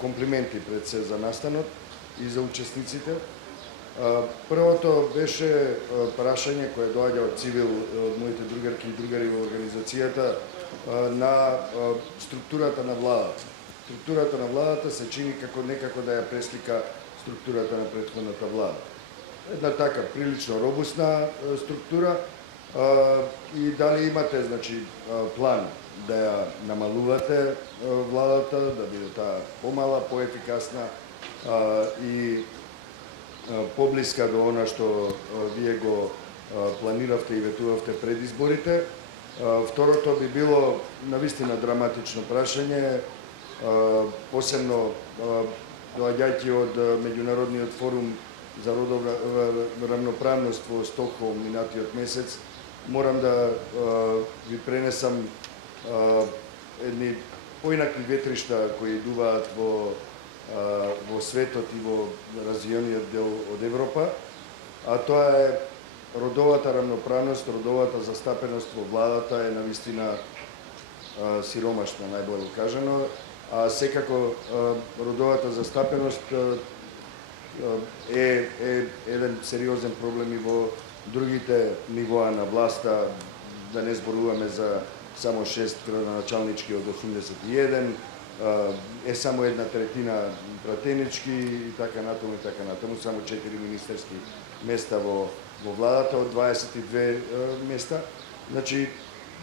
комплименти пред се за настанот и за учесниците. Првото беше прашање кое доаѓа од цивил, од моите другарки и другари во организацијата, на структурата на владата. Структурата на владата се чини како некако да ја преслика структурата на претходната влада. Една така прилично робусна структура, и дали имате, значи, план да ја намалувате владата, да биде таа помала, поефикасна и поблиска до она што вие го планиравте и ветувавте пред изборите. Второто би било навистина драматично прашање, посебно доаѓајќи од Меѓународниот форум за родовна рамноправност во Стокхолм минатиот месец. Морам да ви пренесам едни поинакви ветришта кои идуваат во светот и во развиениот дел од Европа, а тоа е родовата рамноправност, родовата застапеност во владата е навистина сиромашна, најболе кажано, а секако родовата застапеност е еден сериозен проблем и во другите нивоа на власта, да не зборуваме за само 6 градоначалнички од 81, е само 1/3 пратенички и така натаму и така натаму, само 4 министерски места во владата од 22 места. Значи,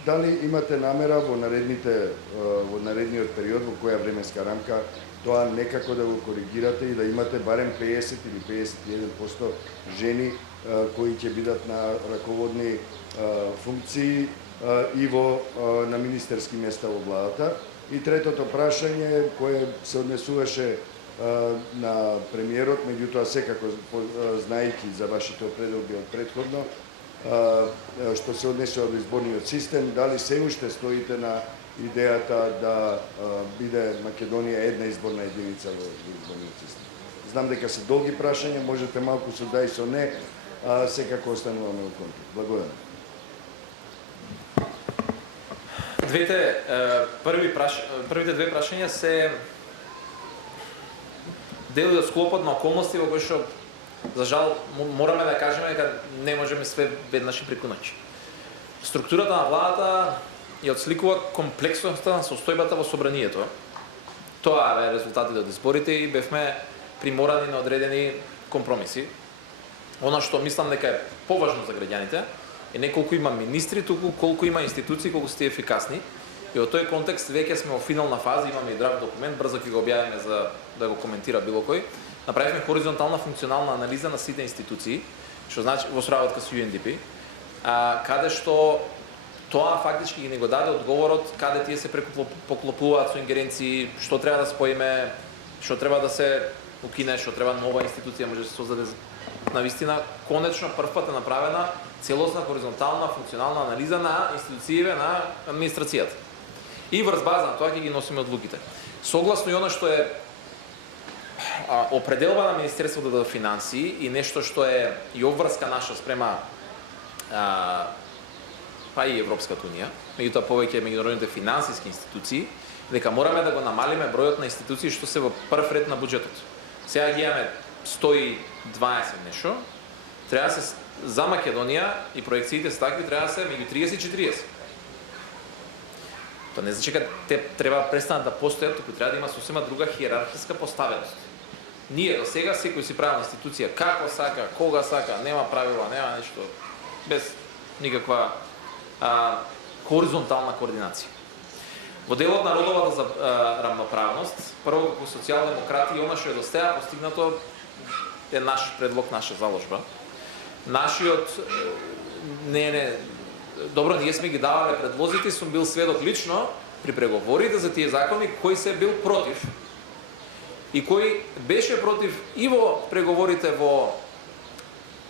дали имате намера во наредниот период, во која временска рамка, тоа некако да го коригирате и да имате барем 50 или 51% жени кои ќе бидат на раководни функции и на министерски места во владата. И третото прашање кое се однесуваше на премиерот, меѓутоа секако знаејќи за вашите определби од претходно, што се однесува до изборниот систем, дали се уште стоите на идејата да биде Македонија една изборна единица во изборниот систем? Знам дека се долги прашања, можете малку со да и со не, секако остануваме во контакт. Благодарам. Првите две прашања се дел од склопот на околности во кои што за жал мораме да кажеме дека не можеме све веднаш и преку ноќ. Структурата на владата ја отсликува комплексноста на состојбата во собранието. Тоа е резултатите од изборите и бевме приморани на одредени компромиси. Она што мислам дека е поважно за граѓаните е не колку има министри, туку колку има институции, колку сте ефикасни. И во тој контекст веќе сме во финална фаза, имаме и драв документ, брзо ќе го објавиме за да го коментира било кој. Направивме хоризонтална функционална анализа на сите институции, што значи во соработка со UNDP, каде што тоа фактички ги не го даде одговорот каде тие се поклопуваат со ингеренции, што треба да споиме, што треба да се укине, што треба нова институција може да се создаде. Навистина, конечно првпат е направена целосна хоризонтална функционална анализа на институциите на администрацијата. И врз база на тоа ќе ги носиме одлуките. Согласно и она што е определба на Министерството за финансии и нешто што е и обврска наша спрема па и Европската унија, меѓутоа повеќе меѓународните финансиски институции, дека мораме да го намалиме бројот на институции што се во прв ред на буџетот. Сега ги имаме 120 нешто, треба се за Македонија и проекциите се такви, треба да се меѓу 30 и 40. Тоа не значи дека те треба престанат да постојат, туку треба да има сосема друга хиерархиска поставеност. Ние до сега секој си правил институција како сака, кога сака, нема правила, нема нешто, без никаква хоризонтална координација. Во делот на родовата за рамноправност, прво како социјалдемократи, она што е до сега постигнато е наш предлог, наша заложба. Нашиот добро, ние сме ги давале предлозите, сум бил сведок лично при преговорите за тие закони, кој се бил против и кој беше против и во преговорите во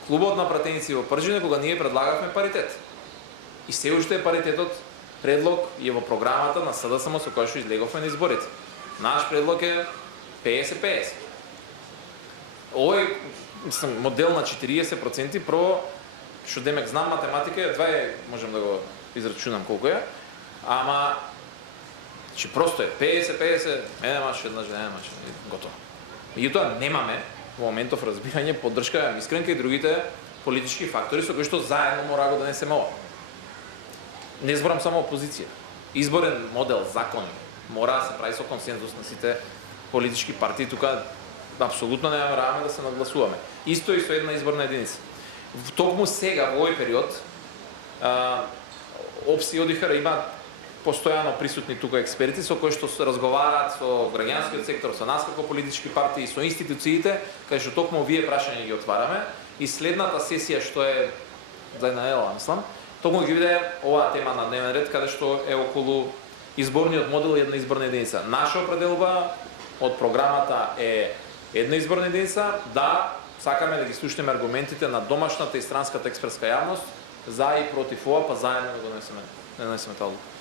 клубот на пратеници во Пржине, кога ние предлагавме паритет. И се уште е паритетот предлог е во програмата на СДСМ со која што излеговме на изборите. Наш предлог е 50-50. Овој модел на 40%, прво, што демек знам математика, едва можам да го израчунам колку е, ама Значи просто е 50-50, еднаш, готово. Меѓутоа немаме во моментов разбирање, поддршка, јам искренка и другите политички фактори со кои што заедно мора да донесеме ова. Не зборам само опозиција. Изборен модел, закон мора да се прави со консензус на сите политички партии, тука апсолутно не мораме да се нагласуваме. Исто и со една изборна единица. Токму сега во овој период ОПС и ОДИХР има постојано присутни тука експерти со кои што разговараат со граѓанскиот сектор, со нас како политички партии, со институциите, кај што токму овие прашања ги отвараме и следната сесија што е за една недела, мислам, токму ги биде оваа тема на дневен ред каде што е околу изборниот модел и една изборна единица. Наша определба од програмата е една изборна единица, да сакаме да ги слушнеме аргументите на домашната и странската експертска јавност за и против ова, па заедно да донесеме таа одлука.